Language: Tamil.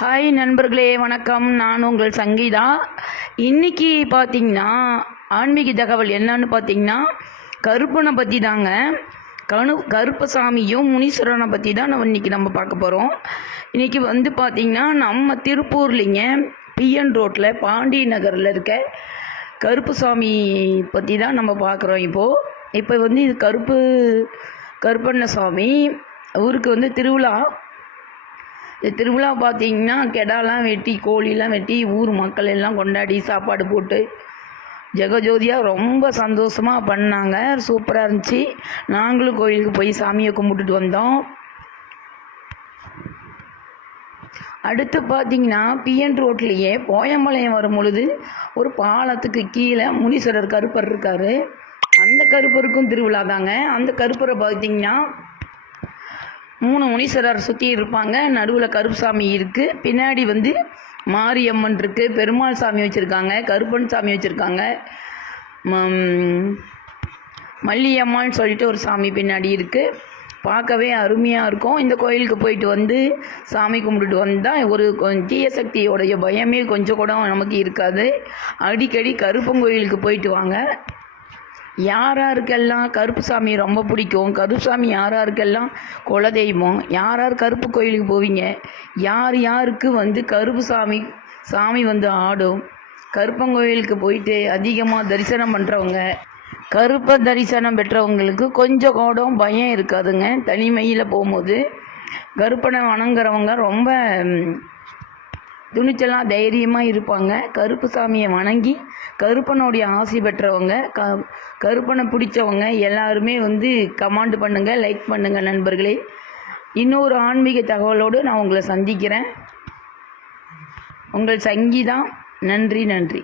ஹாய் நண்பர்களே வணக்கம். நான் உங்கள் சங்கீதா. இன்னைக்கு பார்த்தீங்கன்னா ஆன்மீக தகவல் என்னன்னு பார்த்தீங்கன்னா கருப்பனை பற்றி தாங்க கணு கருப்பசாமியும் முனீஸ்வரனை பற்றி தான் நம்ம இன்றைக்கி நம்ம பார்க்க போகிறோம் இன்றைக்கி வந்து பார்த்திங்கன்னா நம்ம திருப்பூர்லிங்க பிஎன் ரோட்டில் பாண்டி நகரில் இருக்க கருப்புசாமி பற்றி தான் நம்ம பார்க்குறோம் இப்போது இப்போ வந்து இது கருப்பு கருப்பண்ணசாமி ஊருக்கு வந்து திருவிழா. இந்த திருவிழா பார்த்தீங்கன்னா கெடாலாம் வெட்டி கோழிலாம் வெட்டி ஊர் மக்கள் எல்லாம் கொண்டாடி சாப்பாடு போட்டு ஜெகஜோதியாக ரொம்ப சந்தோஷமாக பண்ணாங்க. சூப்பராக இருந்துச்சு. நாங்களும் கோயிலுக்கு போய் சாமியை கும்பிட்டுட்டு வந்தோம். அடுத்து பார்த்தீங்கன்னா பிஎன் ரோட்லேயே போயம்பாளையம் வரும் பொழுது ஒரு பாலத்துக்கு கீழே முனீஸ்வரர் கருப்பர் இருக்கார். அந்த கருப்பருக்கும் திருவிழா தாங்க. அந்த கருப்பரை பார்த்தீங்கன்னா மூணு முனீஸ்வரர் சுற்றி இருப்பாங்க. நடுவில் கருப்புசாமி இருக்குது பின்னாடி வந்து மாரியம்மன் இருக்குது பெருமாள் சாமி வச்சுருக்காங்க. கருப்பன் சாமி வச்சுருக்காங்க. மல்லியம்மான்னு சொல்லிட்டு ஒரு சாமி பின்னாடி இருக்குது பார்க்கவே அருமையாக இருக்கும். இந்த கோயிலுக்கு போயிட்டு வந்து சாமி கும்பிட்டுட்டு வந்தால் ஒரு தீய சக்தியோடைய பயமே கொஞ்சம் கூட நமக்கு இருக்காது. அடிக்கடி கருப்பங்கோயிலுக்கு போயிட்டு வாங்க. யார் யாருக்கெல்லாம் கருப்பு சாமி ரொம்ப பிடிக்கும்? கருப்பு சாமி யார் யாருக்கெல்லாம் குலதெய்வம்? யார் யார் கருப்பு கோயிலுக்கு போவீங்க? யார் யாருக்கு வந்து கருப்பு சாமி சாமி வந்து ஆடும்? கருப்பங்கோயிலுக்கு போயிட்டு அதிகமாக தரிசனம் பண்ணுறவங்க கருப்ப தரிசனம் பெற்றவங்களுக்கு கொஞ்சம் கூட பயம் இருக்காதுங்க. தனிமையில் போகும்போது கருப்பனை வணங்குறவங்க ரொம்ப துணிச்சலாக தைரியமாக இருப்பாங்க. கருப்பு சாமியை வணங்கி கருப்பனுடைய ஆசி பெற்றவங்க க கருப்பனை பிடிச்சவங்க எல்லாருமே வந்து கமாண்ட் பண்ணுங்கள் லைக் பண்ணுங்கள் நண்பர்களே. இன்னொரு ஆன்மீக தகவலோடு நான் உங்களை சந்திக்கிறேன். உங்கள் சங்கீதா நன்றி நன்றி.